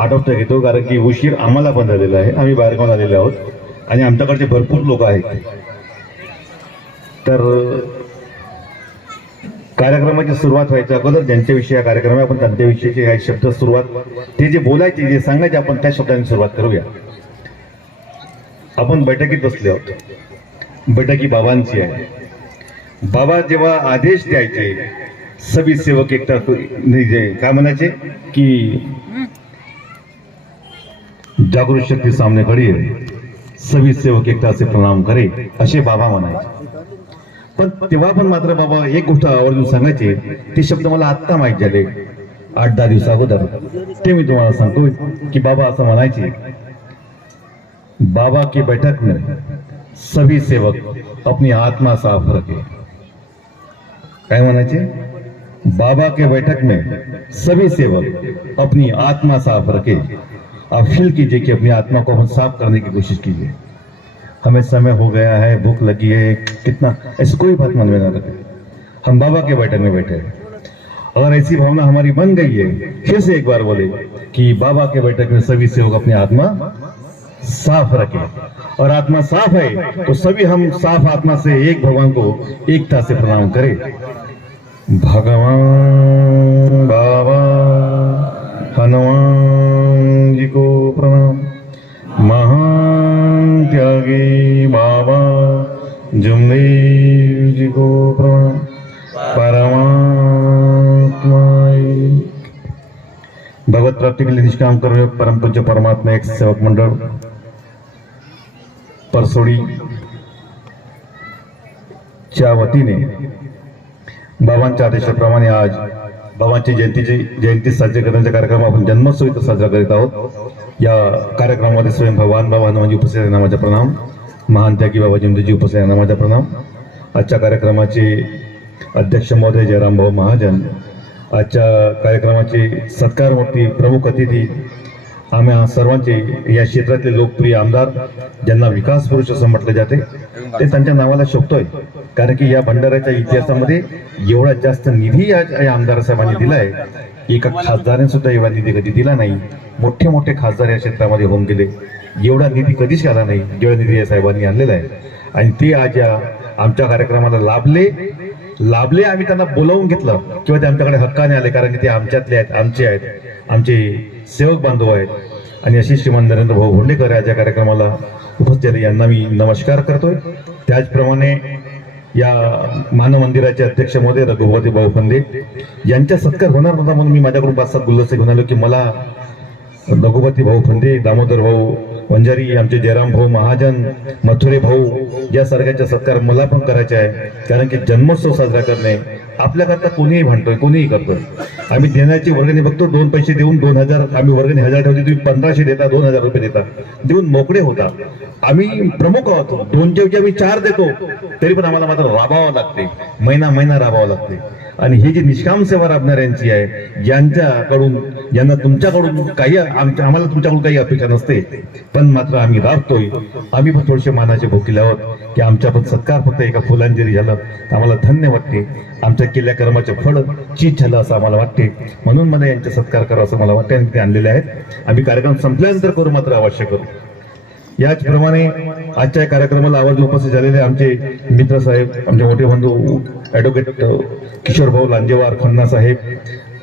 आटोपता घेतो कारण की उशीर आम्हाला पण झालेला आहे. आम्ही बाहेरगावून आलेले आहोत. आणि आमच्याकडचे भरपूर लोक आहेत. तर कार्यक्रमाची सुरुवात व्हायच्या अगोदर ज्यांच्याविषयी हा कार्यक्रम आहे आपण त्यांच्याविषयीचे काही शब्द सुरुवात ते जे बोलायचे जे सांगायचे आपण त्या शब्दांनी सुरुवात करूया. आपण बैठकीत बसले आहोत. बैठकी बाबांची आहे. बाबा जेव्हा आदेश द्यायचे सभी सेवक एकटा म्हणजे काय म्हणायचे? की जागृत शक्ती सामने खडी आहे. सभी सेवक एकटा से प्रणाम करे असे बाबा म्हणायचे. पण तेव्हा पण मात्र बाबा एक गोष्ट आवर्जून सांगायचे ते शब्द मला आत्ता माहीत झाले. आठ दहा दिवसा अगोदर. ते मी तुम्हाला सांगतो की बाबा असं म्हणायचे. बाबा की बैठक में सभी सेवक अपनी आत्मा साफ रखे काय म्हणायचे? बाबा के बैठक में सभी सेवक अपनी आत्मा साफ रखे आप फील कीजिए कि अपनी आत्मा को हम साफ़ करने की कोशिश कीजिए। हमें समय हो गया है, भूख लगी है, कितना, ऐसी कोई बात मन में ना रखे हम बाबा के बैठक में बैठे हैं। अगर ऐसी भावना हमारी बन गई है, फिर से एक बार बोले कि बाबा के बैठक में सभी सेवक अपनी आत्मा साफ़ रखे। और आत्मा साफ़ है तो सभी हम साफ़ आत्मा से एक भगवान को एकता से प्रणाम करें। भगवान बाबा, हनुमान। जी को प्रणाम। महान त्यागी बाबा जुमदेव जी को प्रणाम। परमात्मा भगवत प्राप्ति के लिए निष्काम कर्म परम पूज्य परमात्मा एक सेवक मंडल। परसोडी च्या वतीने बाबांच्या आदेशाप्रमाणे आज बाबांची जयंतीची जयंती साजरी करण्याचा कार्यक्रम आपण जन्मोत्सव इथं साजरा करीत आहोत. या कार्यक्रमामध्ये स्वयं भगवान बाबा हनुमानजी उपस्थित आहे माझा प्रणाम. महान त्यागी बाबा जिमदेजी उपस्थित आहे माझा प्रणाम. आजच्या कार्यक्रमाचे अध्यक्ष महोदय जयराम भाऊ महाजन. आजच्या कार्यक्रमाचे सत्कारमूर्ती प्रमुख अतिथी आम्ही सर्वांचे या क्षेत्रातले लोकप्रिय आमदार ज्यांना विकास पुरुष असं म्हटलं जाते ते त्यांच्या नावाला शोभतोय. कारण की या भंडाऱ्याच्या इतिहासामध्ये एवढा जास्त निधी या आमदार साहेबांनी दिलाय. एका खासदाराने सुद्धा एवढा निधी कधी दिला नाही. मोठे मोठे खासदार या क्षेत्रामध्ये होऊन गेले. एवढा निधी कधीच आला नाही. जेवढा निधी या साहेबांनी आणलेला आहे. आणि ते आज या आमच्या कार्यक्रमाला लाभले. लाभले आम्ही त्यांना बोलावून घेतलं. किंवा ते आमच्याकडे हक्काने आले. कारण की ते आमच्यातले आहेत आमचे आहेत. आमचे सेवक बांधव आहेत. आणि अशी श्रीमान नरेंद्र भाऊ भोंडेकर या कार्यक्रमाला उपस्थित यांना मी नमस्कार करतोय. त्याचप्रमाणे या मानव मंदिराचे अध्यक्ष महोदय रघुपती भाऊ फंदे यांच्या सत्कार होणार नव्हता म्हणून मी माझ्याकडून पाच सात गुल्लसे घेऊन आलो की मला रघुपती भाऊ फंदे दामोदर भाऊ वंजारी आमचे जयराम भाऊ महाजन मथुरे भाऊ या सारख्याचा सत्कार मला पण करायचा आहे कारण की जन्मोत्सव साजरा करणे आपल्याकरता कोणीही म्हणतोय कोणीही करतोय. आम्ही देण्याची वर्गणी बघतो दोन पैसे देऊन दोन हजार आम्ही वर्गणी हजार ठेवली तुम्ही पंधराशे देता दोन हजार रुपये देता. देऊन मोकळे होता. आम्ही प्रमुख आहोत दोनच्या आम्ही चार देतो तरी पण आम्हाला मात्र राबावं लागते महिना महिना राबावं लागते. आणि ही जी निष्काम सेवा राबणाऱ्यांची आहे ज्यांच्याकडून यांना तुमच्याकडून काही आमच्या आम्हाला तुमच्याकडून काही अपेक्षा नसते पण मात्र आम्ही राबतोय. आम्ही पण थोडेसे मानाचे भोगले आहोत की आमच्या पण सत्कार फक्त एका फुलांजरी झालं तर आम्हाला धन्य वाटते. आमच्या केल्या कर्माचे फळ चीज झालं असं आम्हाला वाटते. म्हणून मला यांचे सत्कार करावा असं मला वाटते आणि ते आणलेले आहेत. आम्ही कार्यक्रम संपल्यानंतर करू मात्र अवश्य करू. याचप्रमाणे आजच्या कार्यक्रमाला आवाज उपस्थित झालेले आमचे मित्र साहेब आमचे मोठे बंधू ऍडव्होकेट किशोर भाऊ लांजेवार खन्ना साहेब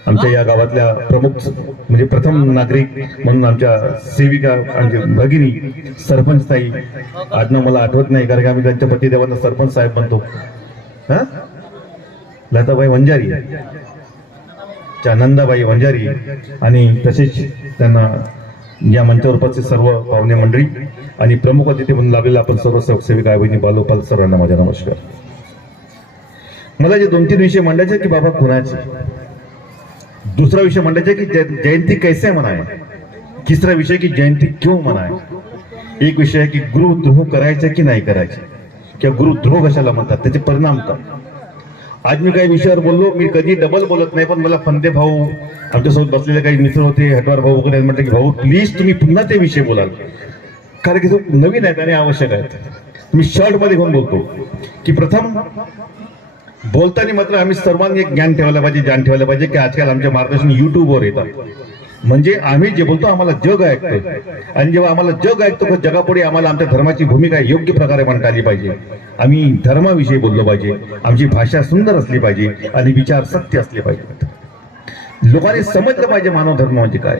आमच्या या गावातल्या प्रमुख म्हणजे प्रथम नागरिक म्हणून आमच्या सेविका आमची भगिनी सरपंच ताई. आडनाव मला आठवत नाही कारण की आम्ही त्यांच्या पतीदेवांना सरपंच साहेब म्हणतो. हा? लताबाई वंजारी. च्या नंदाबाई वंजारी. आणि तसेच त्यांना या मंचावर उपस्थित सर्व पाहुणे मंडळी आणि प्रमुख अतिथी म्हणून लाभलेला आपण सर्व सेवक सेविका बहिणी बालोपाल सर्वांना माझा नमस्कार. मला जे दोन तीन विषय मांडायचे की बाबा कुणाचे? दुसरा विषय मांडायचा की जयंती कैसे मनाए? तिसरा विषय की जयंती क्यों मनाए? एक विषय आहे की गुरुद्रोह करायचा की नाही करायचे? किंवा गुरुद्रोह कशाला म्हणतात? त्याचे परिणाम काय? आज मी काही विषयावर बोललो. मी कधी डबल बोलत नाही पण मला फंदे भाऊ आमच्यासोबत बसलेले काही मित्र होते हटवार भाऊ वगैरे म्हटलं की भाऊ प्लीज तुम्ही पुन्हा ते विषय बोलाल. कारण की तो नवीन आहेत आणि आवश्यक आहेत. मी शॉर्टमध्ये घेऊन बोलतो की प्रथम बोलताना मात्र आम्ही सर्वांनी एक ज्ञान ठेवायला पाहिजे ज्ञान ठेवायला पाहिजे की आजकाल आमच्या मार्गदर्शन युट्यूबवर येतात. म्हणजे आम्ही जे बोलतो आम्हाला जग ऐकतो. आणि जेव्हा आम्हाला जग ऐकतो तर जगापुढे आम्हाला आमच्या धर्माची भूमिका योग्य प्रकारे मांडता आली पाहिजे. आम्ही धर्माविषयी बोललो पाहिजे. आमची भाषा सुंदर असली पाहिजे आणि विचार सत्य असले पाहिजे लोकांनी समजलं पाहिजे मानव धर्म म्हणजे काय.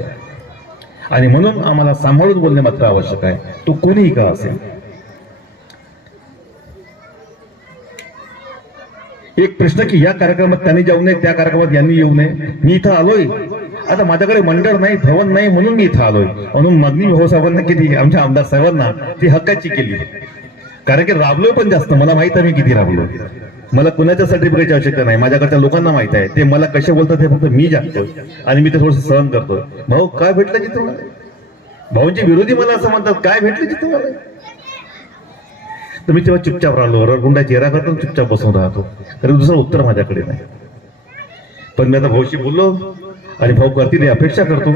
आणि म्हणून आम्हाला सांभाळून बोलणे मात्र आवश्यक आहे. तो कोणीही का असेल? एक प्रश्न की या कार्यक्रमात त्यांनी जाऊ नये त्या कार्यक्रमात यांनी येऊ नये. मी इथं आलोय. आता माझ्याकडे मंडळ नाही भवन नाही म्हणून मी इथं आलोय. म्हणून मागणी भाऊ साहेबांना केली आमच्या आमदार साहेबांना ती हक्काची केली. कारण की राबलोय पण जास्त मला माहीत आहे मी किती राबलो मला कुणाच्या सर्टिफिकेटची आवश्यकता नाही माझ्याकडच्या लोकांना माहीत आहे. ते मला कसे बोलतात हे फक्त मी जागतो आणि मी ते थोडस सहन करतो भाऊ काय भेटलं जिथं मला भाऊंचे विरोधी मला असं म्हणतात काय भेटलं जिथं मला तर मी तेव्हा चुपचाप राहिलो. रडगुंडा चेहरा करतो चुपचाप बसून राहतो. कारण दुसरं उत्तर माझ्याकडे नाही. पण मी आता भाऊशी बोललो. आणि भाऊ करतील ही अपेक्षा करतो.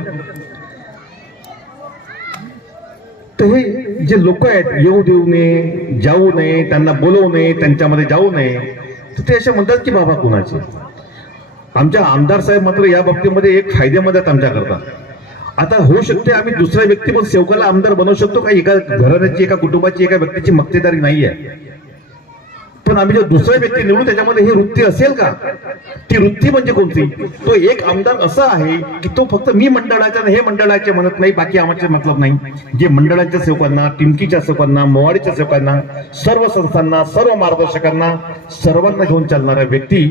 तर हे जे लोक आहेत येऊ देऊ नये जाऊ नये त्यांना बोलवू नये त्यांच्यामध्ये जाऊ नये तर ते असे म्हणतात की बाबा कुणाचे? आमच्या आमदार साहेब मात्र या बाबतीमध्ये एक फायद्यामध्ये आहेत आमच्याकरता आता होऊ शकते आम्ही दुसऱ्या व्यक्ती पण सेवकाला आमदार बनवू शकतो का? एका घराण्याची एका कुटुंबाची एका व्यक्तीची मक्तेदारी नाही आहे पण आम्ही जर दुसऱ्या व्यक्ती निवडू त्याच्यामध्ये ही वृत्ती असेल का? ती वृत्ती म्हणजे कोणती? तो एक आमदार असा आहे की तो फक्त मी मंडळाच्या हे मंडळाचे म्हणत नाही बाकी आमचे मतलब नाही. जे मंडळाच्या सेवकांना टिमकीच्या सेवकांना मोवाडीच्या सेवकांना सर्व संस्थांना सर्व मार्गदर्शकांना सर्वांना घेऊन चालणारा व्यक्ती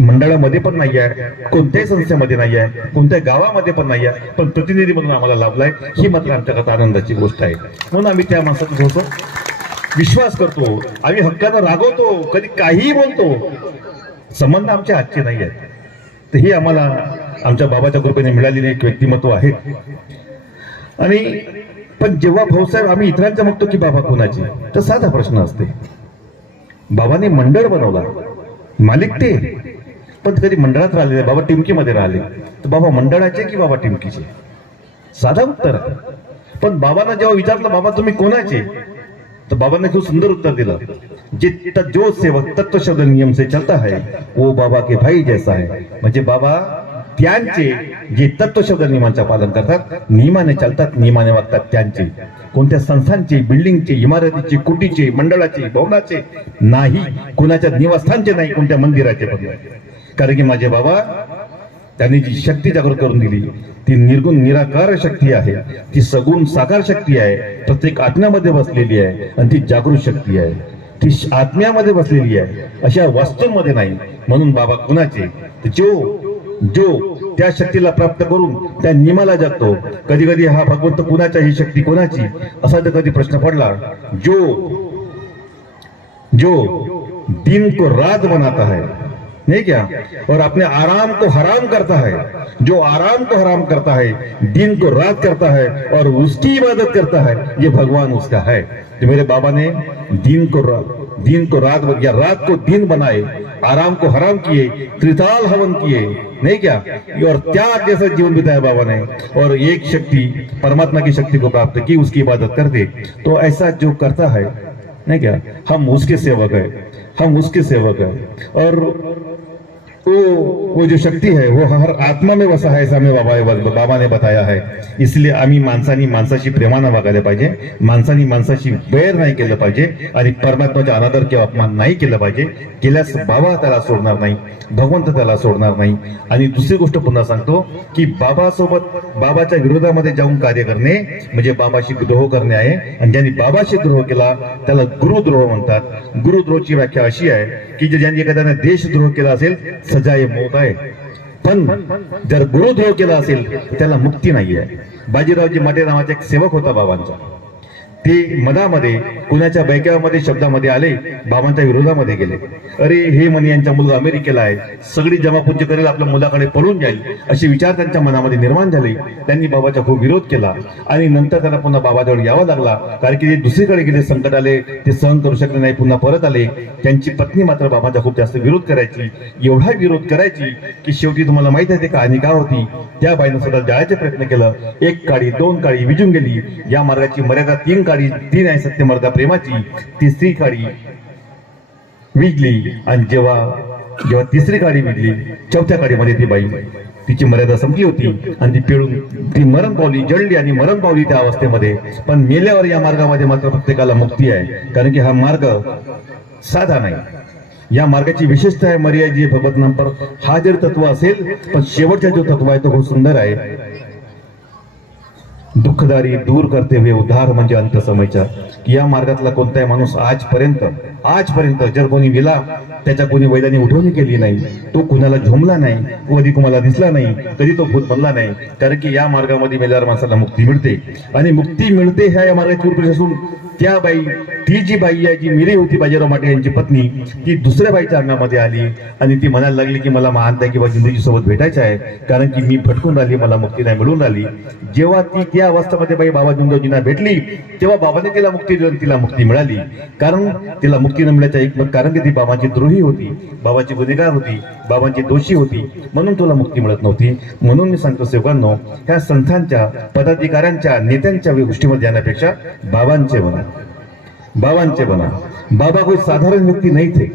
मंडळामध्ये पण नाही आहे कोणत्याही संस्थेमध्ये नाही आहे कोणत्याही गावामध्ये पण नाही आहे पण प्रतिनिधी म्हणून आम्हाला लाभलाय ही मात्र आमच्याकरता आनंदाची गोष्ट आहे. म्हणून आम्ही त्या माणसाचं घेतो विश्वास करतो. आम्ही हक्कानं रागवतो कधी काहीही बोलतो. संबंध आमच्या हातचे नाही आहेत. तर ही आम्हाला आमच्या बाबाच्या कृपेने मिळालेले एक व्यक्तिमत्व आहे. आणि पण जेव्हा भाऊसाहेब आम्ही इतरांच्या म्हणतो की बाबा कोणाचे तर साधा प्रश्न असते. बाबाने मंडळ बनवला. मालिक ते. पण कधी मंडळात राहिले बाबा टिमकीमध्ये राहिले. तर बाबा मंडळाचे की बाबा टिमकीचे? साधा उत्तर. पण बाबांना जेव्हा विचारलं बाबा तुम्ही कोणाचे? तो बाबा ने खूब सुंदर उत्तर दिला. जितना जो सेवक तत्व शब्द नियम से चलता है वो बाबा के भाई जैसा है. म्हणजे बाबा त्यांचे जे तत्व शब्द नियमांचं पालन करतात नियमाने चालतात नियमाने वागतात त्यांचे. कोणत्या संस्थांचे बिल्डिंगचे इमारतीचे कुटीचे मंडळाचे भवनाचे नाही कुणाच्या निवासस्थानचे नाही कोणत्या मंदिराचे पण नाही. कारण की माझे बाबा त्यांनी जी शक्ती जागृत करून दिली ती निर्गुण निराकार शक्ती आहे. ती सगुण साकार शक्ती आहे. प्रत्येक आत्म्यामध्ये बसलेली आहे आणि ती जागृत शक्ती आहे. ती आत्म्यामध्ये बसलेली आहे. अशा वास्तूमध्ये नाही. म्हणून बाबा कुणाचे? जो जो त्या शक्तीला प्राप्त करून त्या निमाला जगतो. कधी कधी हा भगवंत कुणाच्या ही शक्ती कोणाची? असा जर कधी प्रश्न पडला जो जो दिन को रात बनाता है. नहीं क्या? और अपने आराम को हराम करता है। जो आराम को हराम करता है दिन को रात करता है और उसकी इबादत करता है ये भगवान उसका है। तो मेरे बाबा ने दिन को रा, दिन को रात या रात को दिन बनाए आराम को हराम किए त्रिताल हवन किए नहीं क्या? और त्याग जैसा जीवन बिताया बाबा ने और एक शक्ति परमात्मा की शक्ति को प्राप्त की उसकी इबादत कर दे तो ऐसा जो करता है नहीं क्या? हम उसके सेवक है हम उसके सेवक है। और तो वो जो शक्ती है वो हर आत्मा में वसा है ऐसा हमें बाबा बाबा ने बताया है। इसलिए आम्ही माणसानी माणसाशी प्रेमानं वागायला पाहिजे माणसानी माणसाशी बैर नाही केलं पाहिजे आणि परमात्माचा अनादर किंवा अपमान नाही केलं पाहिजे. केल्यास बाबा त्याला सोडणार नाही भगवंत त्याला सोडणार नाही. आणि दुसरी गोष्ट पुन्हा सांगतो की बाबासोबत बाबाच्या विरोधामध्ये जाऊन कार्य करणे म्हणजे बाबाशी द्रोह करणे आहे आणि ज्यांनी बाबाशी द्रोह केला त्याला गुरुद्रोह म्हणतात. गुरुद्रोहची व्याख्या अशी आहे की ज्यांनी एखाद्याने देशद्रोह केला असेल सजा हे मौत आहे पण जर गुरुद्रोह केला असेल त्याला मुक्ती नाही आहे बाजीरावजी माटे नावाचा एक सेवक होता बाबांचा. ते मधामध्ये कुणाच्या बैक्यामध्ये शब्दामध्ये आले बाबांच्या विरोधामध्ये गेले. अरे हे म्हणे यांचा मुलगा अमेरिकेला आहे. सगळी जमापुंजी करेल आपल्या मुलाकडे पळून जाईल असे विचार त्यांच्या मनामध्ये निर्माण झाले. त्यांनी बाबाचा खूप विरोध केला. आणि नंतर त्यांना पुन्हा बाबाजवळ यावं लागला कारण की ते दुसरीकडे गेले संकट आले ते सहन करू शकले नाही पुन्हा परत आले. त्यांची पत्नी मात्र बाबाचा खूप जास्त विरोध करायची एवढा विरोध करायची की शेवटी तुम्हाला माहीत आहे ते कहाणी का होती? त्या बाईनं सुद्धा जायचे प्रयत्न केला. एक काळी दोन काळी विजून गेली. या मार्गाची मर्यादा तीन काळी तीन आहे सत्यमर्दा प्रेमाची. तिसरी काळी विजली आणि जेव्हा जेव्हा तिसरी काडी विजली चौथ्या काडीमध्ये ती बाई तिची मर्यादा संपली होती आणि ती पिळून ती मरण पावली जळली आणि मरण पावली त्या अवस्थेमध्ये. पण मेल्यावर या मार्गामध्ये मात्र प्रत्येकाला मुक्ती आहे. कारण की हा मार्ग साधा नाही. या मार्गाची विशेषता आहे मर्यादा भगवत नाम हा जर तत्व असेल पण शेवटचा जो तत्व आहे तो खूप सुंदर आहे. दुःखदारी दूर करते हुए उद्धार म्हणजे अंत समयचा. की या मार्गातला कोणताही माणूस आजपर्यंत आजपर्यंत जर कोणी गेला त्याच्या कोणी वैदानी उठवणी केली नाही तो कुणाला झोमला नाही कधी कुणाला दिसला नाही कधी तो भूत बनला नाही कारण की या मार्गामध्ये मेल्यावर माणसाला मुक्ती मिळते. आणि मुक्ती मिळते ह्या या मार्गाची असून त्या बाई ती जी बाई आहे जी मिरी होती बाजीराव माटे यांची पत्नी ती दुसऱ्या बाईच्या अंगामध्ये आली आणि ती म्हणायला लागली की मला महानता किंवा जिंदगी सोबत भेटायचं आहे कारण की मी भटकून राहिली मला मुक्ती नाही मिळून राहिली. जेव्हा ती त्या अवस्थेमध्ये बाई बाबा जिंदोजींना भेटली तेव्हा बाबाने तिला मुक्ती दिली तिला मुक्ती मिळाली. कारण तिला मुक्ती न मिळायचं एक कारण की ती बाबांची द्रोही होती बाबाची गुन्हेगार होती बाबांची दोषी होती म्हणून तुला मुक्ती मिळत नव्हती. म्हणून मी सांगतो सेवकांनो ह्या संस्थांच्या पदाधिकाऱ्यांच्या नेत्यांच्या गोष्टीमध्ये जाण्यापेक्षा बाबांचे म्हणा. बाबांचे बना. बाबा कोई साधारण व्यक्ती नाही थे.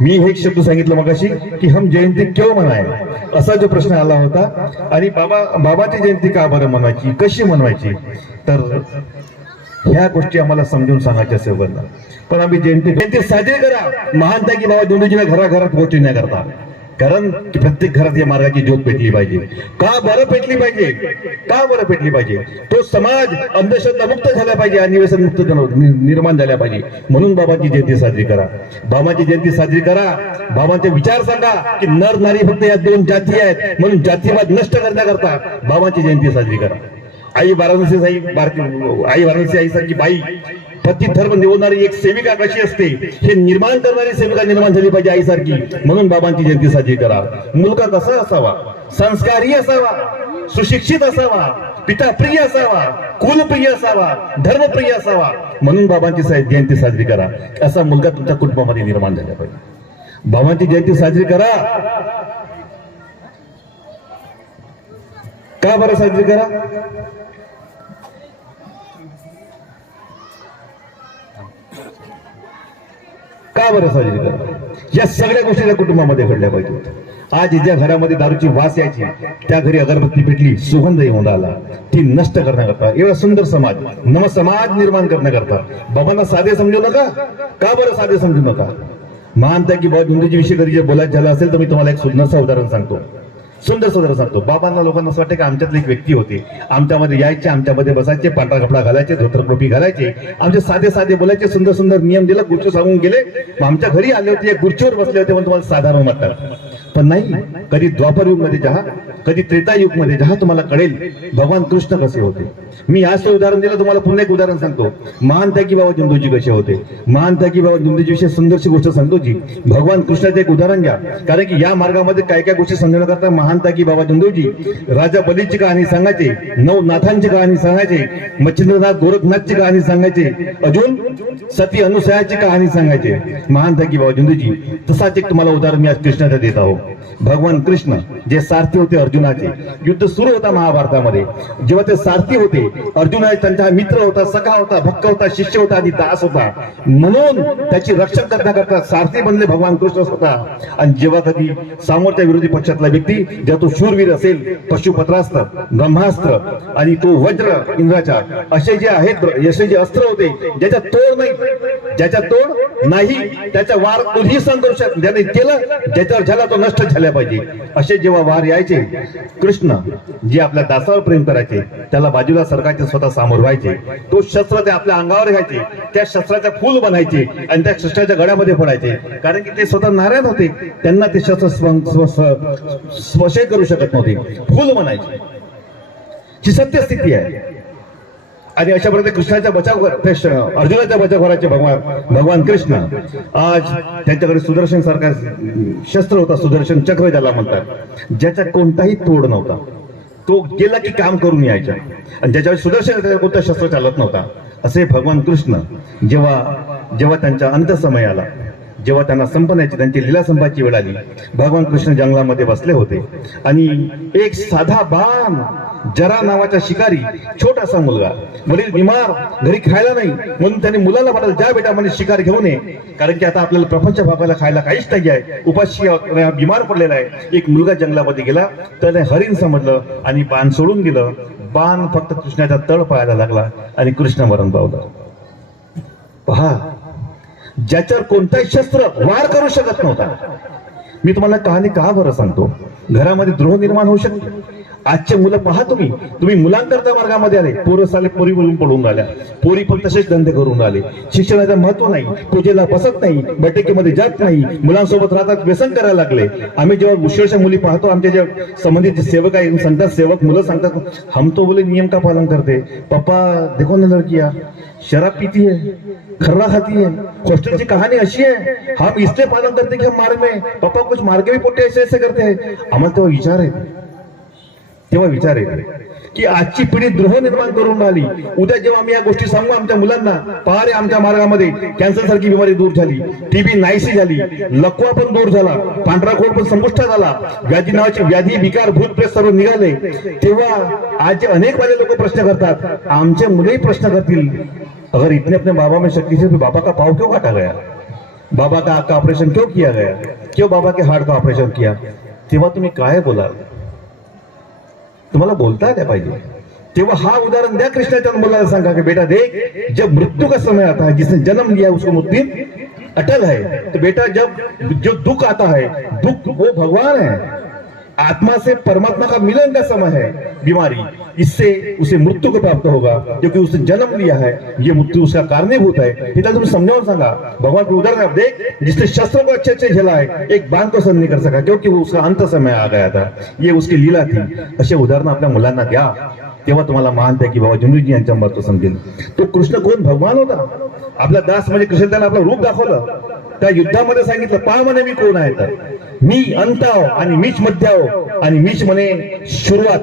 मी हे एक शब्द सांगितलं मगाशी की हम जयंती क्यों मनाय असा जो प्रश्न आला होता आणि बाबा बाबाची जयंती का बरं मनवायची कशी मनवायची तर ह्या गोष्टी आम्हाला समजून सांगायच्या सेवकांना. पण आम्ही जयंती जयंती साजरी करा. महानता की बाबा दोंडूजीला घराघरात पोहोचविण्याकरता कारण प्रत्येक घरात या मार्गाची ज्योत पेटली पाहिजे. का बरं पेटली पाहिजे? का बरं पेटली पाहिजे? तो समाज अंधश्रद्धा मुक्त झाला पाहिजे आणि व्यसन मुक्त निर्माण झाल्या पाहिजे. म्हणून बाबाची जयंती साजरी करा. बाबाची जयंती साजरी करा. बाबांचे विचार सांगा की नर नारी फक्त या दोन जाती आहेत. म्हणून जातीवाद नष्ट करण्याकरता बाबांची जयंती साजरी करा. आई वाराणसी साई आई वाराणसी आई सारखी बाई पती धर्म निवडणारी एक सेविका कशी असते हे निर्माण करणारी सेविका निर्माण झाली पाहिजे आईसारखी. म्हणून बाबांची जयंती साजरी करा. मुलगा कसा असावा? संस्कारी असावा? सुशिक्षित असावा? पिता प्रिय असावा? कुलप्रिय असावा? धर्मप्रिय असावा? म्हणून बाबांची जयंती साजरी करा. असा मुलगा तुमच्या कुटुंबामध्ये निर्माण झाला पाहिजे. बाबांची जयंती साजरी करा. का बरं साजरी करा? का बरं साजरी करा या सगळ्या गोष्टी त्या कुटुंबामध्ये घडल्या पाहिजेत आज ज्या घरामध्ये दारूची वास यायची त्या घरी अगरबत्ती पेटली सुगंध येऊन आला. ती नष्ट करण्याकरता एवढा सुंदर समाज नव समाज निर्माण करण्याकरता बाबांना साधे समजू नका? का बरं साधे समजू नका? मानता की बाबा हिंदूजी विषयी कधी जे बोलायचं झालं असेल तर मी तुम्हाला एक सुंदरचं उदाहरण सांगतो. सुंदर सुंदर सांगतो. बाबांना लोकांना असं वाटतं की आमच्यातले एक व्यक्ती होते. आमच्यामध्ये यायचे आमच्यामध्ये बसायचे पांढरा कपडा घालायचे धोतर टोपी घालायचे. आमचे साधे साधे बोलायचे सुंदर सुंदर नियम दिला गुच्छ सांगून गेले. आमच्या घरी आले होते एक बसले होते म्हणून तुम्हाला साधारण म्हणतात. पण नाही कधी द्वापर युगमध्ये जहा कधी त्रेता युगमध्ये जहा तुम्हाला कळेल भगवान कृष्ण कसे होते. मी आज उदाहरण दिलं तुम्हाला पुन्हा एक उदाहरण सांगतो. महान त्यागी बाबा जिंदूजी कसे होते. महान त्यागी बाबा जिंदूजी विषयी सुंदरशी गोष्ट सांगतो जी भगवान कृष्णाचं एक उदाहरण घ्या. कारण की या मार्गामध्ये काय काय गोष्टी समजण्याकरता महान त्यागी बाबा जिंदूजी राजा बलीची कहाणी सांगायचे नवनाथांची कहाणी सांगायचे मच्छिंद्रनाथ गोरखनाथची कहाणी सांगायचे अजून सती अनुसयाची कहाणी सांगायचे. महान त्यागी बाबा जिंदूजी तसाच एक तुम्हाला उदाहरण मी आज कृष्णाचं देत आहो. भगवान कृष्ण जे सारथी होते अर्जुनाचे. युद्ध सुरू होता महाभारतामध्ये. जेव्हा ते सारथी होते अर्जुन त्यांचा मित्र होता सखा होता भक्त होता शिष्य होता आणि दास होता. म्हणून त्याची रक्षण करण्याकरता सारथी बनले भगवान कृष्ण स्वतः. आणि जेव्हा कधी सामोरच्या विरोधी पक्षातला व्यक्ती ज्या तो शूरवीर असेल पशुपत्रास्त्र ब्रह्मास्त्र आणि तो वज्र इंद्राचा असे जे आहेत असे जे अस्त्र होते ज्याच्या तोड नाही ज्याच्या तोड नाही त्याचा वार कोणीही सहन ज्याने केलं ज्याच्यावर झाला तो नष्ट झाला पाहिजे. असे जेव्हा वार यायचे कृष्ण जे आपल्या दासावर प्रेम करायचे त्याला बाजूला सरकारचे स्वतः सामोर व्हायचे. तो शस्त्र ते आपल्या अंगावर घ्यायचे त्या शस्त्राच्या फूल बनायचे आणि त्या शस्त्राच्या गळ्यामध्ये फोडायचे. कारण की ते स्वतः नारायण होते. त्यांना ते शस्त्र स्वशय करू शकत नव्हते. फूल बनायचे ही सत्यस्थिती आहे. आणि अशा प्रकारे कृष्णाचा बचाव ते अर्जुनाच्या बचाव करायचे भगवान भगवान कृष्ण. आज त्यांच्याकडे सुदर्शन सारखा शस्त्र होता सुदर्शन चक्र ज्याला म्हणतात ज्याचा कोणताही तोड नव्हता. तो गेला की काम करून यायचा. आणि ज्याच्यावर सुदर्शन त्याचा कोणता शस्त्र चालत नव्हता. असे भगवान कृष्ण जेव्हा जेव्हा त्यांच्या अंतसमय आला जेव्हा त्यांना संपण्याची त्यांची लीला संपाची वेळ आली भगवान कृष्ण जंगलामध्ये बसले होते. आणि एक साधा बाण जरा नावाचा शिकारी छोटासा मुलगा. वडील बिमार घरी खायला नाही म्हणून त्याने मुलाला म्हणाल ज्या बेटा शिकार घेऊन ये. कारण की आता आपल्याला प्रपंच भागाला खायला काहीच नाही आहे. उपाशी बिमार पडलेला आहे. एक मुलगा जंगलामध्ये गेला त्याने हरिण समजलं आणि बाण सोडून दिलं. बाण फक्त कृष्णाचा तळ पाहायला लागला आणि कृष्ण मरण पावलं. पहा ज्याच्यावर कोणताही शस्त्र वार करू शकत नव्हता. मी तुम्हाला कहाणी का बरं सांगतो? घरामध्ये द्रोह निर्माण होऊ शकते. आजचे मुलं पहा तुम्ही. तुम्ही मुलांकरता मार्गामध्ये आले. पोरं साले पोरी बोलून पडून राहिल्या. पोरी पण तसेच धंदे करून राहिले. शिक्षणाचं महत्त्व नाही. पूजेला बसत नाही. बैठकीमध्ये जात नाही. मुलांसोबत राहतात व्यसन करायला लागले. आम्ही जेव्हा उशिरच्या मुली पाहतो आमच्या जे संबंधित जे सेवक आहे सांगतात सेवक मुलं सांगतात हम तो बोले नियम का पालन करते? पप्पा देखो ना लड़किया. शराब पीती है खर्रा खाती है. हॉस्टल की कहानी अशी है हम इसलिए पालन करते कि हम मार्ग में पप्पा कुछ मार्ग भी पोटे ऐसे ऐसे करते हैं. आम्हाला तेव्हा विचार आहे तेव्हा विचार येतो. की आजची पिढी द्रोह निर्माण करून राहिली. उद्या जेव्हा आम्ही या गोष्टी सांगू आमच्या मुलांना पहा रे आमच्या मार्गामध्ये कॅन्सर सारखी बिमारी दूर झाली. टीबी नाहीशी झाली. लकवा पण दूर झाला. पांढरा खोड पण संपुष्टात झाला व्याधी नावाचे व्याधी विकार भूतप्रेत सर्व निघाले. तेव्हा आज जे अनेक माझे लोक प्रश्न करतात आमचे मुलंही प्रश्न करतील अगर इतने अपने बाबा में शक्ति से तो बाबा का पाव क्यों काटा गया? बाबा का आपका ऑपरेशन क्यों किया गया? क्यों बाबा के हार्ट का ऑपरेशन किया? तेव्हा तुम्ही काय बोलाल? तुम्हाला बोलता आल्या पाहिजे. तेव्हा हा उदाहरण द्या कृष्णाच्या मुलाला सांगा की बेटा देख जब मृत्यु का समय आता है जिसने जन्म लिया उसको मुक्ति अटल है तो बेटा जब जो दुख आता है दुख वो भगवान है आत्मा से परमात्मा का मिलन का समय है बीमारी। इससे उसे मृत्यू को प्राप्त होगा। क्योंकि उसने जन्म लिया है ये मृत्यु उसका कारणीभूत है। पिता त्याला समझाओ सांगा भगवान के उदाहरण आप देख जिसने शस्त्र को अच्छे अच्छे झेला है एक बांध को सहन नहीं कर सका क्योंकि वो उसका अंत समय आ गया था। ये उसकी लीला थी। असे उदाहरण आपल्या मुलांना द्या तेव्हा तुम्हाला मानत आहे की बाबा जुनूजी यांच्या महत्त्व समजेल तो कृष्ण कोण? भगवान होता। आपला दास म्हणजे कृष्ण त्याला आपलं रूप दाखवलं. त्या युद्धामध्ये सांगितलं पहा म्हणे मी कोण आहे तर? मी अंत आणि मीच मध्य आणि मीच म्हणे सुरुवात.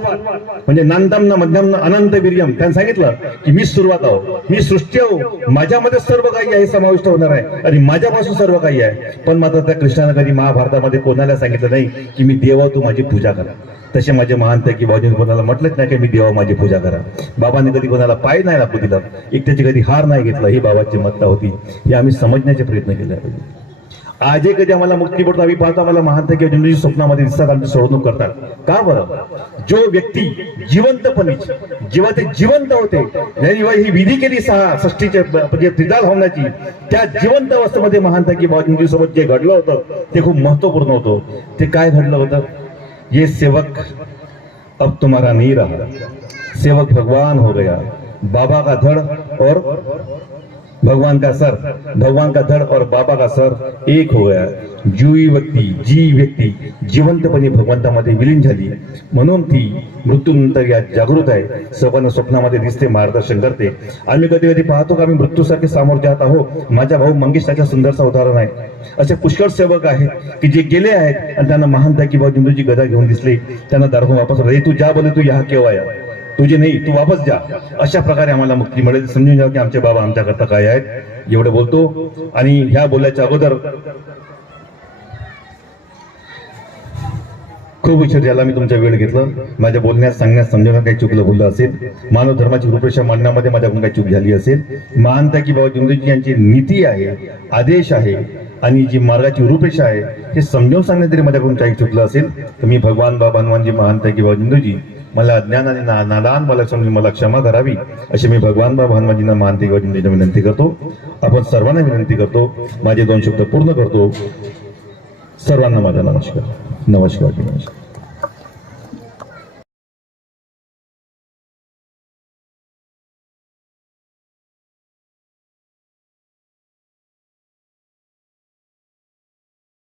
म्हणजे नांदम मध्यम अनंत वीर्यम त्यांनी सांगितलं की मी सुरुवात आहो. मी सृष्टी आहो. माझ्यामध्ये सर्व काही आहे समाविष्ट होणार आहे. आणि माझ्यापासून सर्व काही आहे. पण मात्र त्या कृष्णानं कधी महाभारतामध्ये कोणाला सांगितलं नाही की मी देवा तू माझी पूजा करा. तसे माझे महान की बाजूने कोणाला म्हटलंच नाही की मी देवा माझी पूजा करा. बाबांनी कधी कोणाला पाय नाही लागू दिला. एक त्याची कधी हार नाही घेतला. ही बाबाची मत्ता होती. हे आम्ही समजण्याचे प्रयत्न केले. पाहिजे आजही कधी आम्हाला मुक्ती पडतो आम्ही पाहतो आम्हाला महात्मा किंवा जिंदगी स्वप्नामध्ये दिसतात आमची सोडवणूक करतात. का बरं? जो व्यक्ती जिवंतपणे जेव्हा ते जिवंत होते म्हणजे जेव्हा ही विधी केली सहा षष्टीच्या म्हणजे त्रिदाल होण्याची त्या जिवंत अवस्थेमध्ये महानता की बाबा सोबत जे घडलं होतं ते खूप महत्त्वपूर्ण होतं. ते काय घडलं होतं? ये सेवक अब तुम्हारा नहीं रहा. सेवक भगवान हो गया. बाबा का धड़ और भगवान का सर भगवान का धड़ और बाबा का सर एक हो गया। जुई व्यक्ती जी व्यक्ती जिवंतपणे भगवंतामध्ये विलीन झाली. म्हणून ती मृत्यूनंतर या जागृत आहे. सर्वांना स्वप्नामध्ये दिसते मार्गदर्शन करते. आम्ही कधी कधी पाहतो का आम्ही मृत्यूसारखे सामोर जात आहोत. माझ्या भाऊ मंगेशाच्या त्याच्या सुंदरचं उदाहरण आहे. असे पुष्कळ सेवक आहेत की जे गेले आहेत आणि त्यांना महानता की बाबा जिंदूची गदा घेऊन दिसले. त्यांना दारखून वापस तू ज्या बोले तू या केव्हा या? तुझी नाही तू वापस जा. अशा प्रकारे आम्हाला मुक्ती मिळेल. समजून घ्या की आमचे बाबा आमच्याकरता काय आहेत. एवढं बोलतो. आणि ह्या बोलायच्या अगोदर खूप उशीर झाला मी तुमचा वेळ घेतला. माझ्या बोलण्यास सांगण्यास समजवण्यात काही चुकलं बोललं असेल. मानव धर्माची रूपरेषा मांडण्यामध्ये माझ्याकडून काही चूक झाली असेल. मानता की बाबा जिंदूजी यांची नीती आहे आदेश आहे आणि जी मार्गाची रूपरेषा आहे हे समजावून सांगण्यात तरी माझ्याकडून काही चुकलं असेल. तर मी भगवान बाबा हनुमानजी महानता की बाबा जिंदूजी मला अज्ञान आणि ना- नादान मला समजून मला क्षमा करावी अशी मी भगवान बाबा हनुमानजींना महानता विनंती करतो. आपण सर्वांना विनंती करतो. माझे दोन शब्द पूर्ण करतो. सर्वांना माझा नमस्कार. नमस्कार नमस्कार.